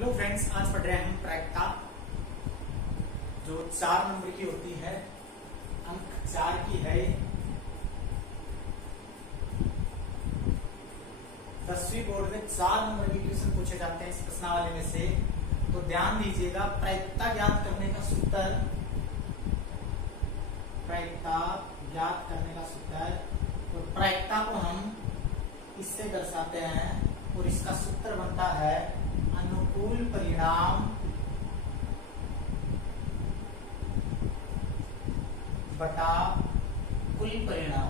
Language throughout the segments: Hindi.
हेलो फ्रेंड्स, आज पढ़ रहे हैं हम प्रायिकता जो 4 नंबर की होती है, अंक 4 की है। 10वीं बोर्ड में 4 नंबर के क्वेश्चन पूछे जाते हैं इस प्रश्नावली में से। तो ध्यान दीजिएगा, प्रायिकता ज्ञात करने का सूत्र, प्रायिकता ज्ञात करने का सूत्र। तो प्रायिकता को हम इससे दर्शाते हैं और इसका सूत्र बनता है अनुकूल परिणाम बटा कुल परिणाम।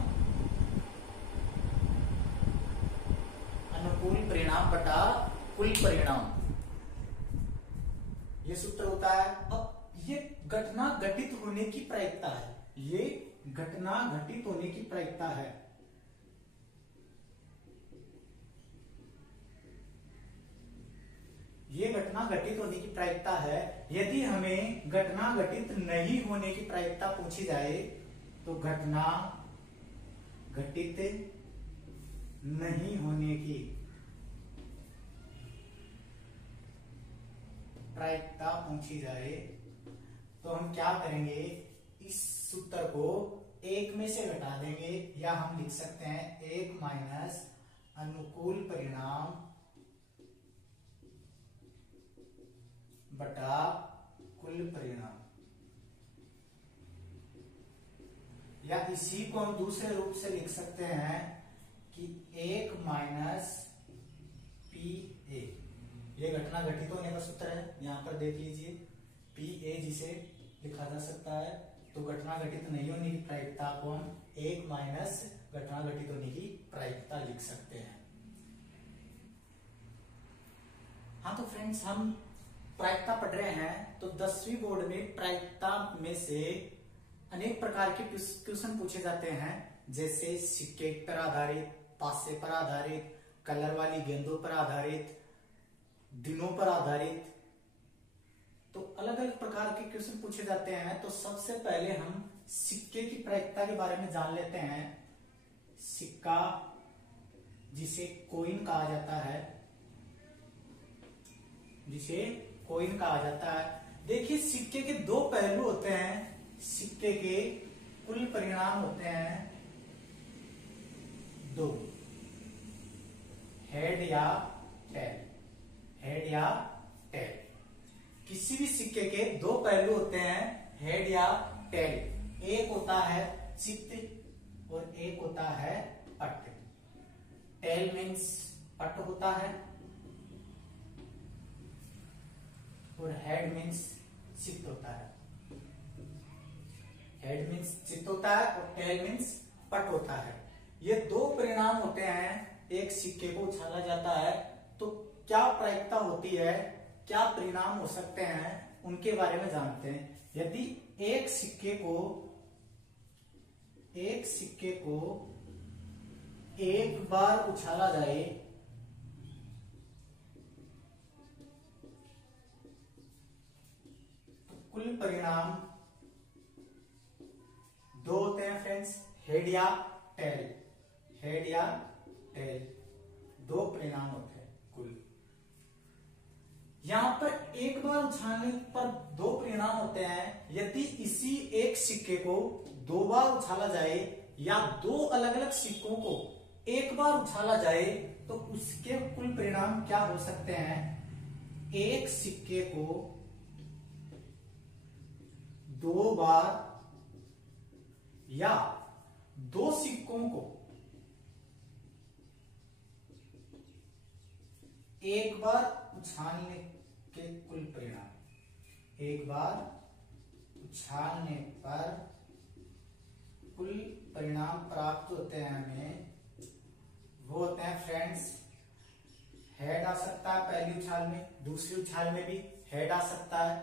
अनुकूल परिणाम बटा कुल परिणाम, ये सूत्र होता है। अब ये घटना घटित होने की प्रायिकता है, ये घटना घटित होने की प्रायिकता है। ये घटना घटित होने की प्रायिकता है। यदि हमें घटना घटित नहीं होने की प्रायिकता पूछी जाए तो घटना घटित नहीं होने की प्रायिकता पूछी जाए तो हम क्या करेंगे, इस सूत्र को 1 में से घटा देंगे, या हम लिख सकते हैं 1 माइनस अनुकूल परिणाम बटा कुल परिणाम। या इसी को हम दूसरे रूप से लिख सकते हैं कि 1 माइनस पी ए। ये घटना घटित होने का सूत्र है, यहां पर देख लीजिए पी ए जिसे लिखा जा सकता है। तो घटना घटित नहीं होने की प्रायिकता को हम 1 माइनस घटना घटित होने की प्रायिकता लिख सकते हैं। हाँ, तो फ्रेंड्स, हम प्रायिकता पढ़ रहे हैं। तो 10वीं बोर्ड में प्रायिकता में से अनेक प्रकार के क्वेश्चन पूछे जाते हैं, जैसे सिक्के पर आधारित, पासे पर आधारित, कलर वाली गेंदों पर आधारित, दिनों पर आधारित। तो अलग अलग प्रकार के क्वेश्चन पूछे जाते हैं। तो सबसे पहले हम सिक्के की प्रायिकता के बारे में जान लेते हैं। सिक्का, जिसे कॉइन कहा जाता है, जिसे कॉइन कहा जाता है। देखिए, सिक्के के 2 पहलू होते हैं। सिक्के के कुल परिणाम होते हैं 2, हेड या टेल। हेड या टेल, किसी भी सिक्के के 2 पहलू होते हैं, हेड या टेल। एक होता है चित्त और एक होता है पट। टेल मीन्स पट होता है और हेड मीन्स चित्त होता है। हेड मीन्स चित्त होता है और टेल मीन्स पट होता है। ये 2 परिणाम होते हैं। एक सिक्के को उछाला जाता है तो क्या प्रायिकता होती है, क्या परिणाम हो सकते हैं, उनके बारे में जानते हैं। यदि एक सिक्के को एक बार उछाला जाए कुल परिणाम 2 होते हैं फ्रेंड्स, हेड या टेल। हेड या टेल 2 परिणाम होते हैं कुल। यहां पर एक बार उछालने पर 2 परिणाम होते हैं। यदि इसी एक सिक्के को 2 बार उछाला जाए या 2 अलग अलग सिक्कों को एक बार उछाला जाए तो उसके कुल परिणाम क्या हो सकते हैं। एक सिक्के को 2 बार या 2 सिक्कों को एक बार उछालने के कुल परिणाम, एक बार उछालने पर कुल परिणाम प्राप्त होते हैं हमें, वो होते हैं फ्रेंड्स, हेड आ सकता है पहली उछाल में, दूसरी उछाल में भी हेड आ सकता है।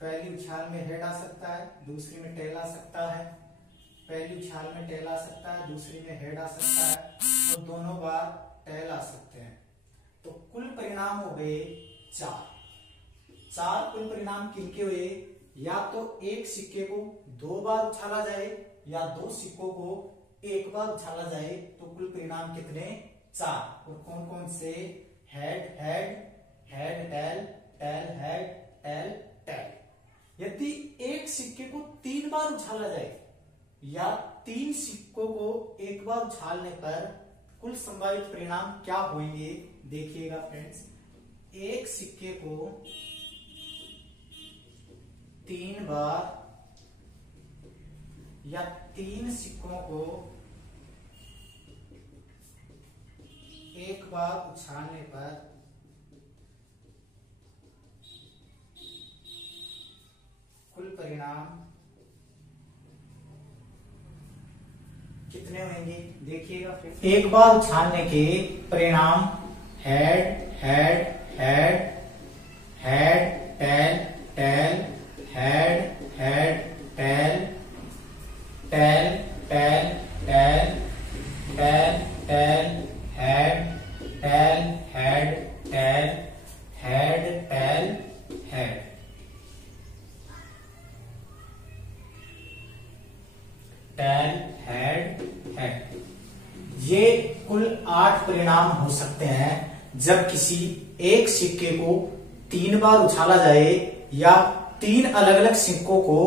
पहली उछाल में हेड आ सकता है, दूसरी में टेल आ सकता है। पहली उछाल में टेल आ सकता है, दूसरी में हेड आ सकता है, और दोनों बार टेल आ सकते हैं। तो कुल परिणाम हो गए 4 कुल परिणाम किनके हुए, या तो एक सिक्के को 2 बार उछाला जाए या 2 सिक्कों को एक बार उछाला जाए। तो कुल परिणाम कितने, 4। और कौन कौन से, head head head tail, tail head, tail tail. यदि एक सिक्के को 3 बार उछाला जाए या 3 सिक्कों को एक बार उछालने पर कुल संभावित परिणाम क्या होंगे, देखिएगा फ्रेंड्स। एक सिक्के को 3 बार या 3 सिक्कों को एक बार उछालने पर कुल परिणाम कितने होंगे, देखिएगा फिर। एक बार उछालने के परिणाम head head head, head tail tail, head head tail, tail tail tail, tail tail head, tail head tail, head tail head. Tail head head. ये कुल 8 परिणाम हो सकते हैं जब किसी एक सिक्के को 3 बार उछाला जाए या 3 अलग अलग सिक्कों को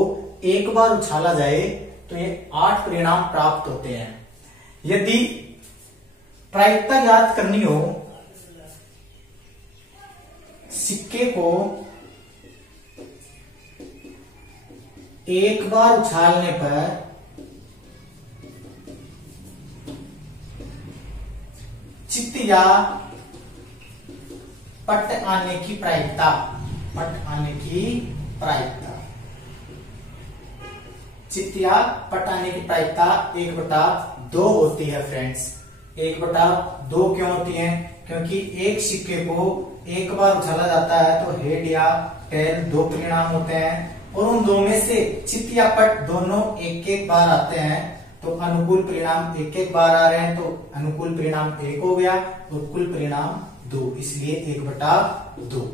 एक बार उछाला जाए, तो ये 8 परिणाम प्राप्त होते हैं। यदि प्रायिकता ज्ञात करनी हो, सिक्के को एक बार उछालने पर चित्त या पट आने की प्रायिकता, पट आने की प्रायिकता, चित्त या पट आने की प्रायिकता 1/2 होती है फ्रेंड्स। 1/2 क्यों होती है? क्योंकि एक सिक्के को एक बार उछाला जाता है तो हेड या टेल 2 परिणाम होते हैं और उन 2 में से चित्त या पट दोनों एक एक बार आते हैं, तो अनुकूल परिणाम एक एक बार आ रहे हैं, तो अनुकूल परिणाम 1 हो गया और कुल परिणाम 2, इसलिए 1/2।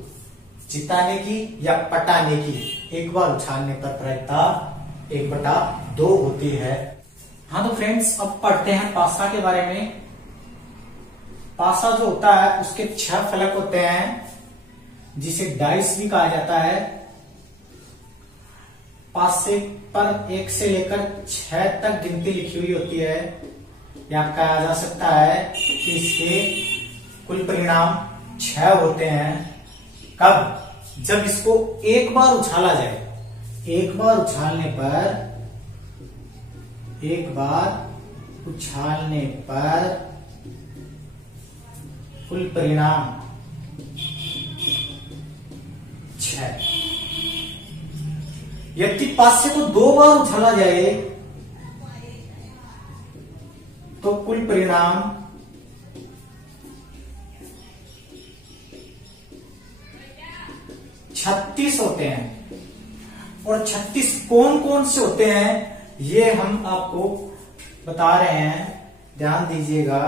चिताने की या पटाने की एक बार उछालने पर प्रायिकता 1/2 होती है। हाँ तो फ्रेंड्स, अब पढ़ते हैं पासा के बारे में। पासा जो होता है उसके 6 फलक होते हैं, जिसे डाइस भी कहा जाता है। पासे पर 1 से लेकर 6 तक गिनती लिखी हुई होती है। या कहा जा सकता है कि इसके कुल परिणाम 6 होते हैं। कब? जब इसको एक बार उछाला जाए। एक बार उछालने पर, एक बार उछालने पर कुल परिणाम 6। यदि पासे को 2 बार उछाला जाए तो कुल परिणाम 36 होते हैं। और 36 कौन कौन से होते हैं ये हम आपको बता रहे हैं, ध्यान दीजिएगा।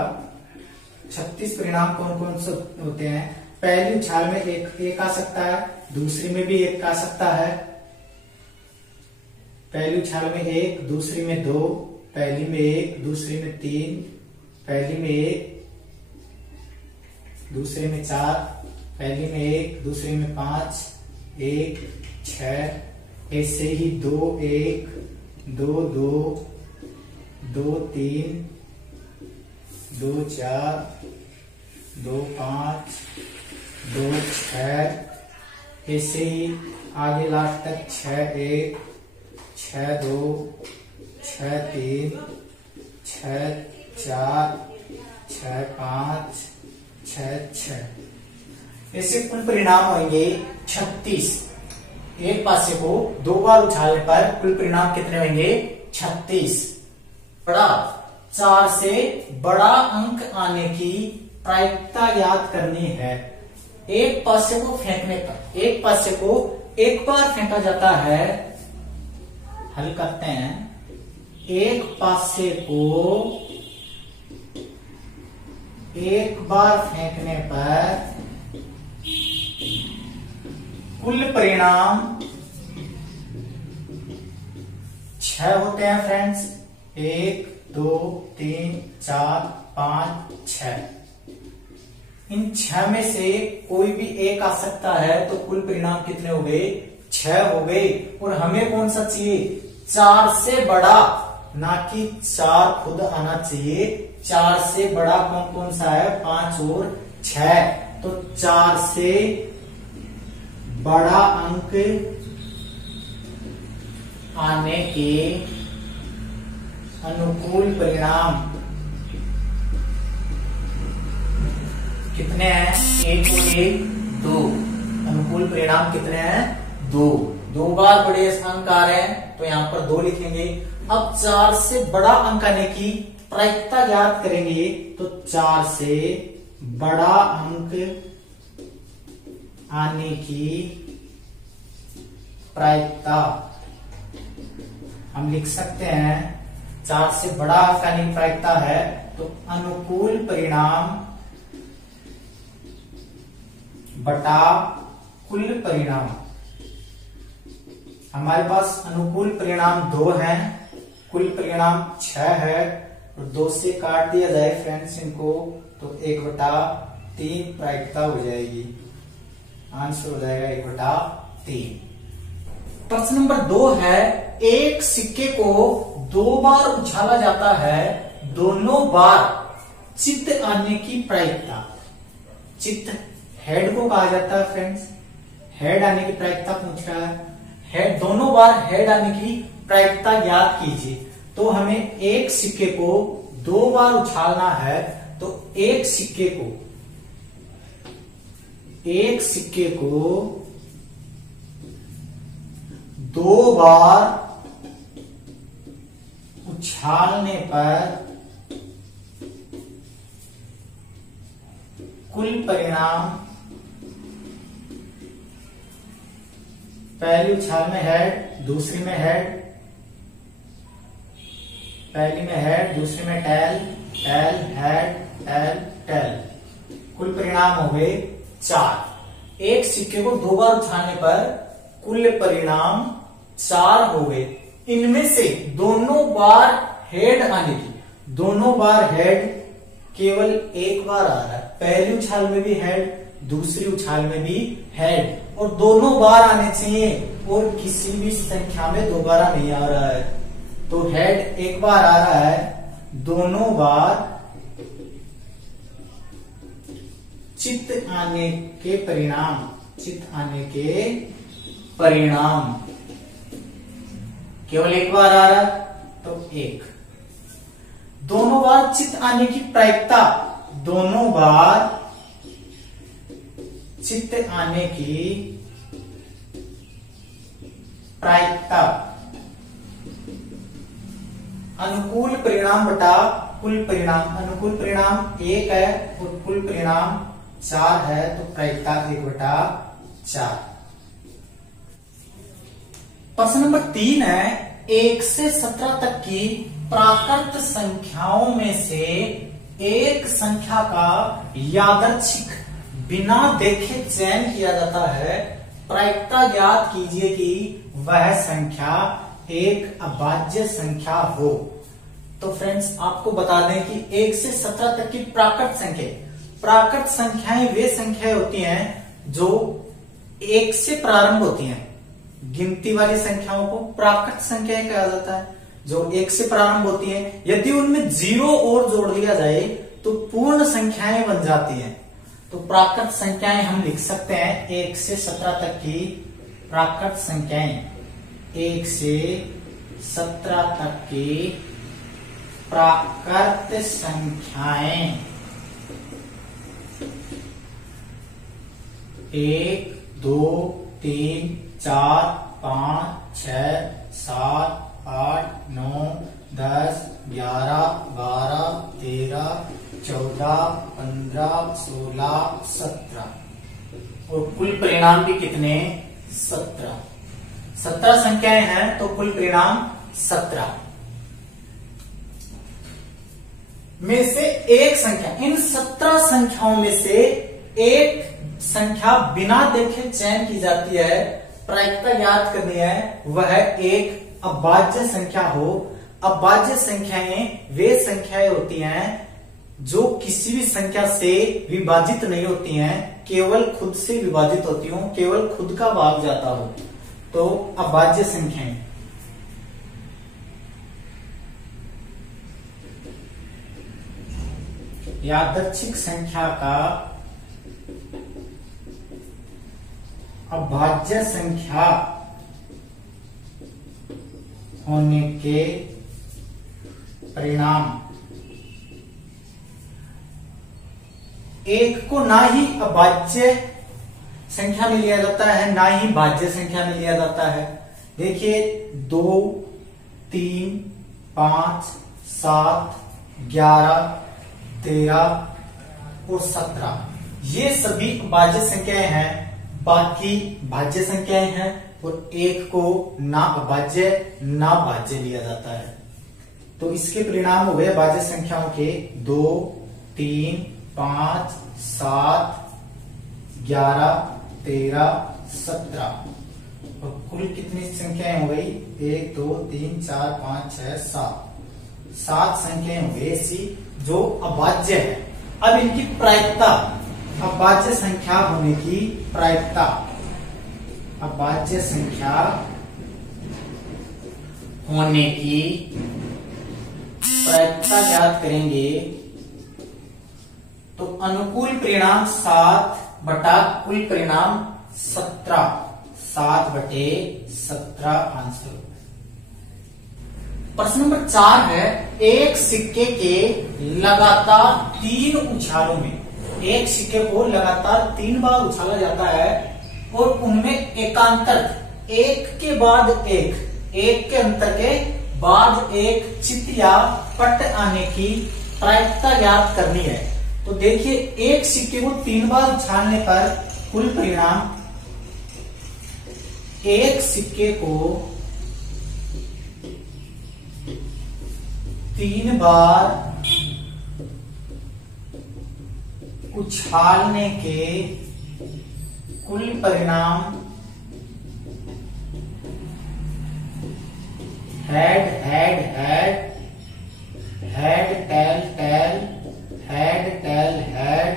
36 परिणाम कौन कौन से होते हैं? पहली उछाल में एक आ सकता है, दूसरी में भी 1 आ सकता है। पहली उछाल में 1, दूसरी में 2, पहली में 1, दूसरी में 3, पहली में 1, दूसरे में 4, पहली में 1, दूसरी में 5, 1, 6, ऐसे ही 2, 1, 2, 2, 2, 3, 2, 4, 2, 5, 2, 6, ऐसे ही आगे लास्ट तक 6, 1, 6, 2, 6, 3, 6, 4, 6, 5, 6, 6। ऐसे कुल परिणाम होंगे 36। एक पासे को 2 बार उछालने पर कुल परिणाम कितने होंगे? 36। बड़ा 4 से बड़ा अंक आने की प्रायिकता याद करनी है। एक पासे को फेंकने पर, एक पासे को एक बार फेंका जाता है। हल करते हैं। एक पासे को एक बार फेंकने पर कुल परिणाम 6 होते हैं फ्रेंड्स। 1, 2, 3, 4, 5, 6। इन 6 में से कोई भी एक आ सकता है, तो कुल परिणाम कितने हो गए? 6 हो गए। और हमें कौन सा चाहिए? 4 से बड़ा, ना कि 4 खुद आना चाहिए। 4 से बड़ा कौन कौन सा है? 5 और 6। तो 4 से बड़ा अंक आने के अनुकूल परिणाम कितने हैं? 1 और 1 2। अनुकूल परिणाम कितने हैं? 2। 2 बार बड़े अंक आ रहे हैं, तो यहां पर 2 लिखेंगे। अब 4 से बड़ा अंक आने की प्रायिकता ज्ञात करेंगे, तो 4 से बड़ा अंक आने की प्रायिकता हम लिख सकते हैं। 4 से बड़ा अंक आने की प्रायिकता है, तो अनुकूल परिणाम बटा कुल परिणाम। हमारे पास अनुकूल परिणाम 2 हैं, कुल परिणाम 6 है। और 2 से काट दिया जाए फ्रेंड्स इनको, तो 1/3 प्रायिकता हो जाएगी। आंसर हो जाएगा 1/3। प्रश्न नंबर 2 है, एक सिक्के को 2 बार उछाला जाता है, दोनों बार चित्त आने की प्रायिकता। चित्त हेड को कहा जाता है फ्रेंड्स। हेड आने की प्रायिकता पूछ रहा है। हेड, दोनों बार हेड आने की प्रायिकता ज्ञात कीजिए। तो हमें एक सिक्के को 2 बार उछालना है, तो एक सिक्के को 2 बार उछालने पर कुल परिणाम, पहली उछाल में हेड, दूसरी में हेड, पहली में हेड, दूसरी में tail, tail, head, tail, tail. कुल परिणाम हो गए 4। एक सिक्के को 2 बार उछालने पर कुल परिणाम 4 हो गए। इनमें से दोनों बार हेड आने की, दोनों बार हेड केवल एक बार आ रहा है। पहली उछाल में भी हेड, दूसरी उछाल में भी हेड, और दोनों बार आने चाहिए, और किसी भी संख्या में दोबारा नहीं आ रहा है। तो हेड एक बार आ रहा है, दोनों बार चित्त आने के परिणाम, चित्त आने के परिणाम केवल एक बार आ रहा है, तो 1। दोनों बार चित्त आने की प्रायिकता, दोनों बार चित्त आने की प्रायिकता अनुकूल परिणाम बटा कुल परिणाम। अनुकूल परिणाम 1 है और कुल परिणाम 4 है, तो प्रायिकता 1/4। प्रश्न नंबर 3 है, 1 से 17 तक की प्राकृत संख्याओं में से एक संख्या का यादृच्छिक बिना देखे चयन किया जाता है। प्रायिकता ज्ञात कीजिए कि वह संख्या एक अभाज्य संख्या हो। तो फ्रेंड्स आपको बता दें कि 1 से 17 तक की प्राकृत संख्याएं वे संख्याएं होती हैं जो 1 से प्रारंभ होती हैं। गिनती वाली संख्याओं को प्राकृत संख्याएं कहा जाता है, जो 1 से प्रारंभ होती हैं। यदि उनमें 0 और जोड़ दिया जाए तो पूर्ण संख्याएं बन जाती हैं। तो प्राकृत संख्याएं हम लिख सकते हैं 1 से 17 तक की प्राकृत संख्याएं। 1 से 17 तक की प्राकृत संख्याएं 1 2 3 4 5 6 7 8 9 10 11 12 13 14 15 16 17 और कुल परिणाम भी कितने? 17 संख्याएं हैं, तो कुल परिणाम 17 में से एक संख्या, इन 17 संख्याओं में से एक संख्या बिना देखे चयन की जाती है। प्रायिकता ज्ञात करनी है, वह एक अभाज्य संख्या हो। अभाज्य संख्याएं वे संख्याएं होती हैं जो किसी भी संख्या से विभाजित नहीं होती हैं, केवल खुद से विभाजित होती हो, केवल खुद का भाग जाता हो, तो अभाज्य संख्याएं। यादृच्छिक संख्या का अभाज्य संख्या होने के परिणाम एक को ना ही अभाज्य संख्या में लिया जाता है, ना ही भाज्य संख्या में लिया जाता है। देखिए 2, 3, 5, 7, 11, 13 और 17 ये सभी अभाज्य संख्याएं हैं, बाकी भाज्य संख्याएं हैं, और एक को ना अभाज्य ना भाज्य लिया जाता है। तो इसके परिणाम हो गए भाज्य संख्याओं के 2, 3, 5, 7, 11, 13, 17 और कुल कितनी संख्याएं हो गई? 1, 2, 3, 4, 5, 6, 7 संख्याएं हो गई ऐसी जो अभाज्य है। अब इनकी प्रायिकता, अभाज्य संख्या होने की प्रायिकता, अभाज्य संख्या होने की प्रायिकता ज्ञात करेंगे तो अनुकूल परिणाम 7 बटा कुल परिणाम 17, 7/17 आंसर। प्रश्न नंबर 4 है, एक सिक्के के लगातार 3 उछालों में, एक सिक्के को लगातार 3 बार उछाला जाता है और उनमें एकांतर एक के बाद एक के अंतर के बाद एक चित या पट आने की प्रायिकता ज्ञात करनी है। तो देखिए एक सिक्के को 3 बार उछालने पर कुल परिणाम, एक सिक्के को 3 बार उछालने के कुल परिणाम head head head head tail tail head tail head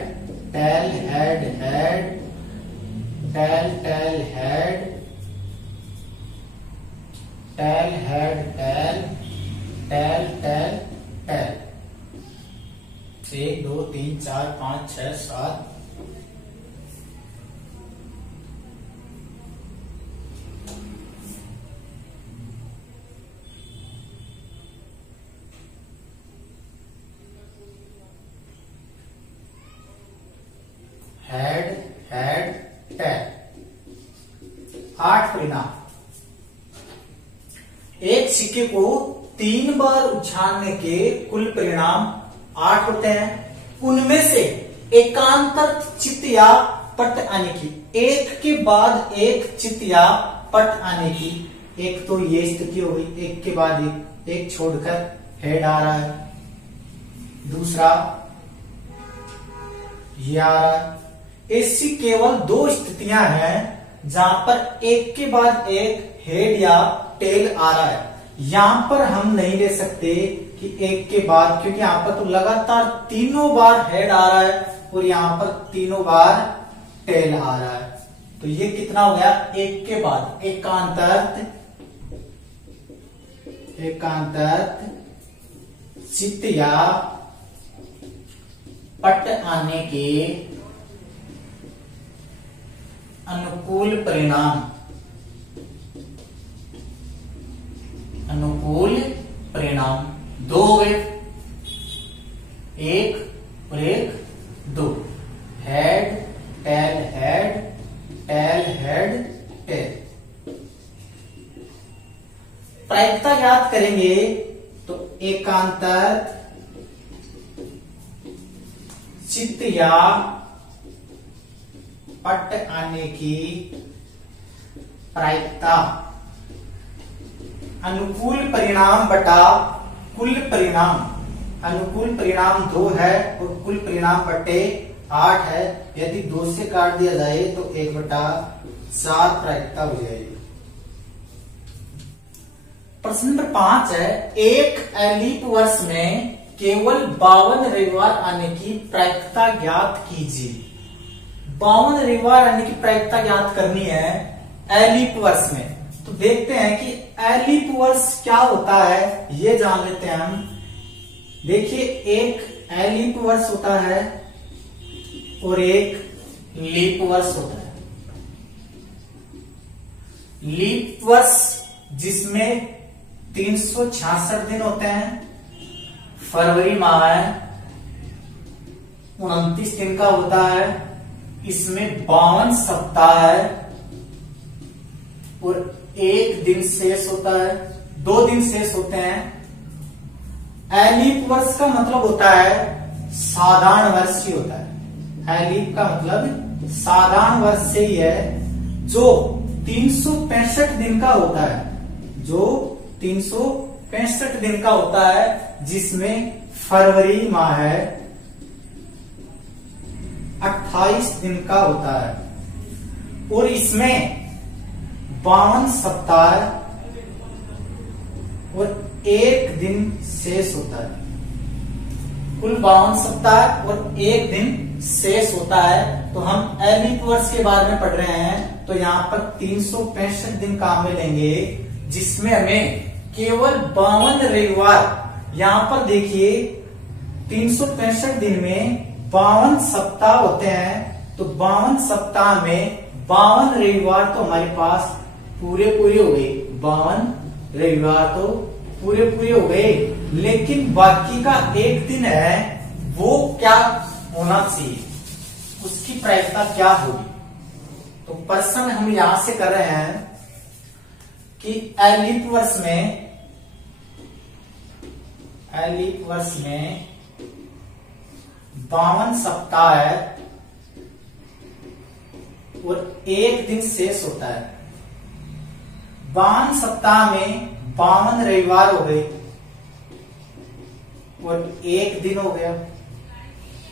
tail head head tail tail head tail head tail tail tail tail 1, 2, 3, 4, 5, 6, 7 head head tail 8 परिणाम। एक सिक्के को 3 बार उछालने के कुल परिणाम 8 होते हैं। उनमें से एकांतर चित या पट आने की, एक के बाद एक चित या पट आने की, एक तो ये स्थिति हो गई, एक के बाद एक छोड़कर हेड आ रहा है, दूसरा ये आ रहा है। ऐसी केवल 2 स्थितियां हैं जहां पर एक के बाद एक हेड या टेल आ रहा है। यहां पर हम नहीं ले सकते कि एक के बाद, क्योंकि यहां पर तो लगातार 3 बार हेड आ रहा है और यहां पर 3 बार टेल आ रहा है। तो ये कितना हो गया? एक के बाद एकांतर चित या पट आने के अनुकूल परिणाम, अनुकूल परिणाम 2 हो गए, 1 और 1, 2। Head tail head tail head tell. प्रायिकता याद करेंगे तो एकांतर चित या पट आने की प्रायिकता अनुकूल परिणाम बटा कुल परिणाम। अनुकूल परिणाम 2 है और कुल परिणाम बटे 8 है। यदि 2 से काट दिया जाए तो 1/4 प्रायिकता हो जाएगी। प्रश्न नंबर 5 है, एक एलीप वर्ष में केवल 52 रविवार आने की प्रायिकता ज्ञात कीजिए। 52 रविवार आने की प्रायिकता ज्ञात करनी है एलिप वर्ष में। तो देखते हैं कि एलिप वर्ष क्या होता है, ये जान लेते हैं हम। देखिए, एक एलिप वर्ष होता है और एक लीप वर्ष होता है। लीप वर्ष जिसमें 366 दिन होते हैं, फरवरी माह है 29 दिन का होता है, इसमें 52 सप्ताह है और 1 दिन शेष होता है, 2 दिन शेष होते हैं। एलिप वर्ष का मतलब होता है साधारण वर्ष ही होता है। एलिप का मतलब साधारण वर्ष से ही है, जो 365 दिन का होता है, जो 365 दिन का होता है, जिसमें फरवरी माह है 28 दिन का होता है और इसमें 52 सप्ताह और 1 दिन शेष होता है। कुल 52 सप्ताह और 1 दिन शेष होता है। तो हम एलिप वर्ष के बारे में पढ़ रहे हैं, तो यहाँ पर 365 दिन काम में लेंगे, जिसमें हमें केवल 52 रविवार, यहाँ पर देखिए 365 दिन में 52 सप्ताह होते हैं, तो 52 सप्ताह में 52 रविवार तो हमारे पास पूरे हो गए। 52 रविवार तो पूरे हो गए, लेकिन बाकी का 1 दिन है, वो क्या होना चाहिए, उसकी प्रायिकता क्या होगी। तो प्रश्न हम यहां से कर रहे हैं कि एलिप वर्ष में 52 सप्ताह है और 1 दिन शेष होता है। 52 सप्ताह में 52 रविवार हो गए और 1 दिन हो गया।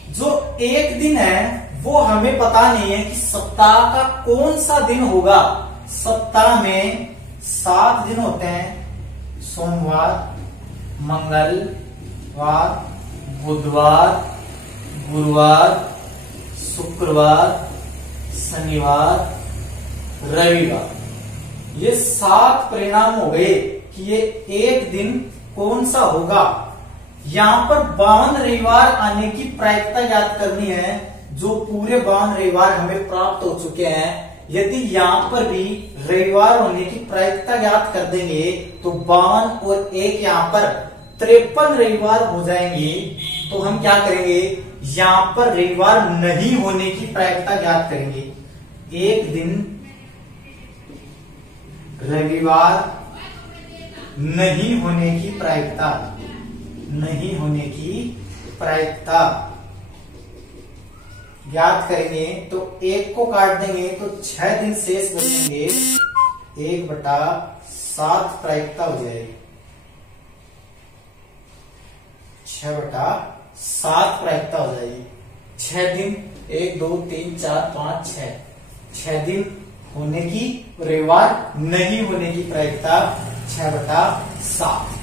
जो 1 दिन है वो हमें पता नहीं है कि सप्ताह का कौन सा दिन होगा। सप्ताह में 7 दिन होते हैं, सोमवार, मंगलवार, बुधवार, गुरुवार, शुक्रवार, शनिवार, रविवार। ये 7 परिणाम हो गए कि ये 1 दिन कौन सा होगा। यहां पर 52 रविवार आने की प्रायिकता याद करनी है, जो पूरे 52 रविवार हमें प्राप्त हो चुके हैं। यदि यहाँ पर भी रविवार होने की प्रायिकता याद कर देंगे तो 52 और 1 यहाँ पर 53 रविवार हो जाएंगे। तो हम क्या करेंगे, यहाँ पर रविवार नहीं होने की प्रायिकता याद करेंगे। 1 दिन रविवार नहीं होने की प्रायिकता ज्ञात करेंगे। तो 1 को काट देंगे तो 6 दिन शेष बचेंगे, 1/7 प्रायिकता हो जाएगी। 6/7 प्रायिकता हो जाएगी। 6 दिन, 1 2 3 4 5 6 दिन होने की, रविवार नहीं होने की प्रायिकता 6/7।